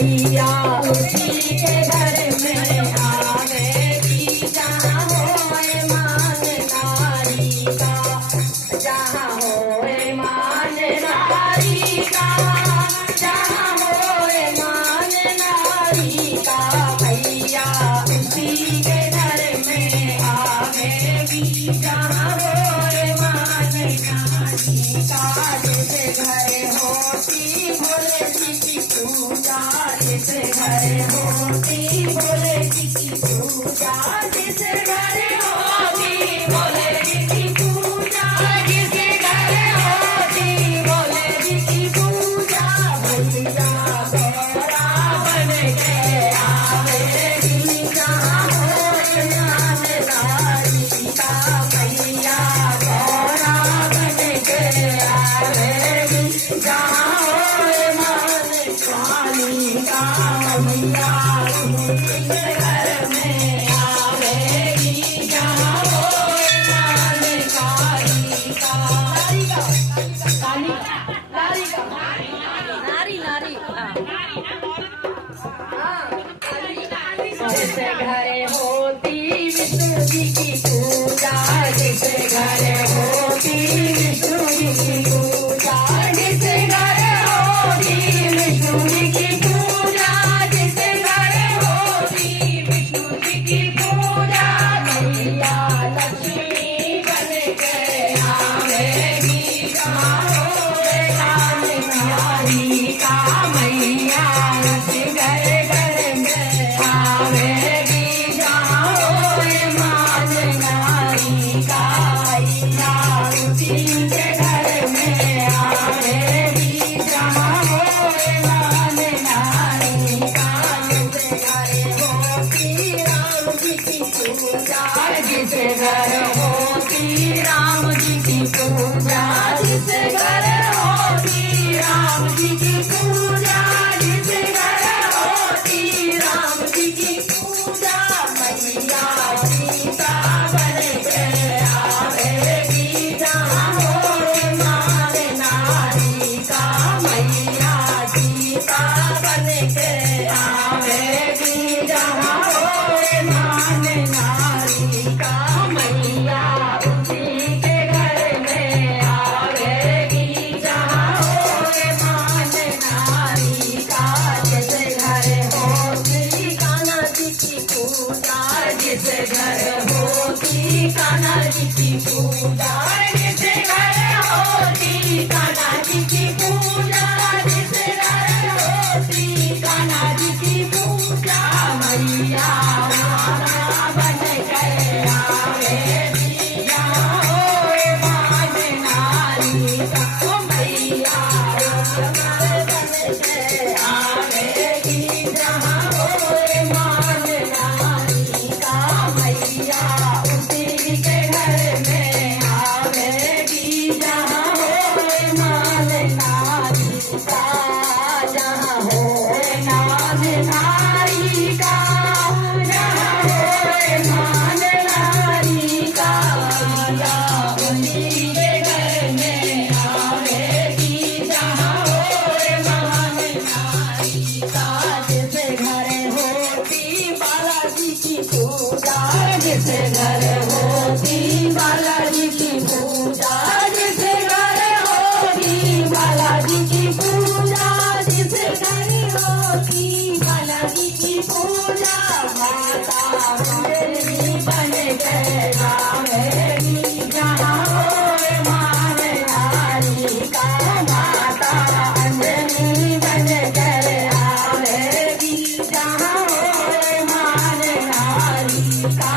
मैया उसी के घर में आवेगी जहाँ होए मान नारी का, जहाँ होए मान नारी का, जहाँ होए मान नारी का, मैया उसी के घर में आवेगी जहाँ होए मान नारी का। जिस घर होती भोले जी की पूजा, जिस घर होती भोले जी की पूजा, जिस घर होती भोले जी की पूजा, जिस घर होती भोले जी की पूजा, मैया गौरा बन के आवेगी जहाँ होए मान नारी का, मैया गौरा बन के आवेगी जहाँ होए मान स्वामी का, मैया उसी के घर में आवेगी जहाँ होए मान काली का। नारी का नारी नारी जिस घर होती विष्णु जी की पूजा, जिस घर होती विष्णु जी की पूजा, जिस घर होती विष्णु जी की पूजा, जिस घर होती विष्णु जी की पूजा, मैया लक्ष्मी बन के आवेगी जहाँ होए मान नारी का, मैया उसी घर घर में आवेगी जहाँ होए मान नारी का, मैया उसी के घर में आवेगी जहाँ होए मान नारी का। जिस घर होती राम जी की पूजा, जिस घर होती राम जी की पूजा, जिस घर होती राम जी की पूजा, मैया सीता बन के आवेगी जहाँ होए मान नारी का, मैया सीता बन के आवेगी जहाँ होए मान नारी का, मैया उसी के घर में आवेगी जहाँ होए मान नारी का। जिस घर होती कान्हा जी की पूजा, जिस घर होती कान्हा जी की पूजा, जिस घर होती कान्हा जी की पूजा, जिस घर होती कान्हा जी की पूजा, मैया माला बन के आवेगी जहाँ होए मान नारी का, ओ मैया कमर बन के आवेगी जहाँ होए मान नारी का, मैया उसी के घर में आवेगी जहाँ होए मान नारी का, जहाँ होए मान नारी का, जहाँ होए मान नारी का, मैया उसी के घर में आवेगी जहाँ होए मान नारी का। जिस घर होती बालाजी की पूजा, जिस घर होती बालाजी की पूजा, जिस घर होती बालाजी की पूजा, जिस घर होती बालाजी की पूजा, माता अंजनी बन के आवेगी जहाँ होए मान नारी का, माता अंजनी बन के आवेगी जहाँ होए मान नारी का।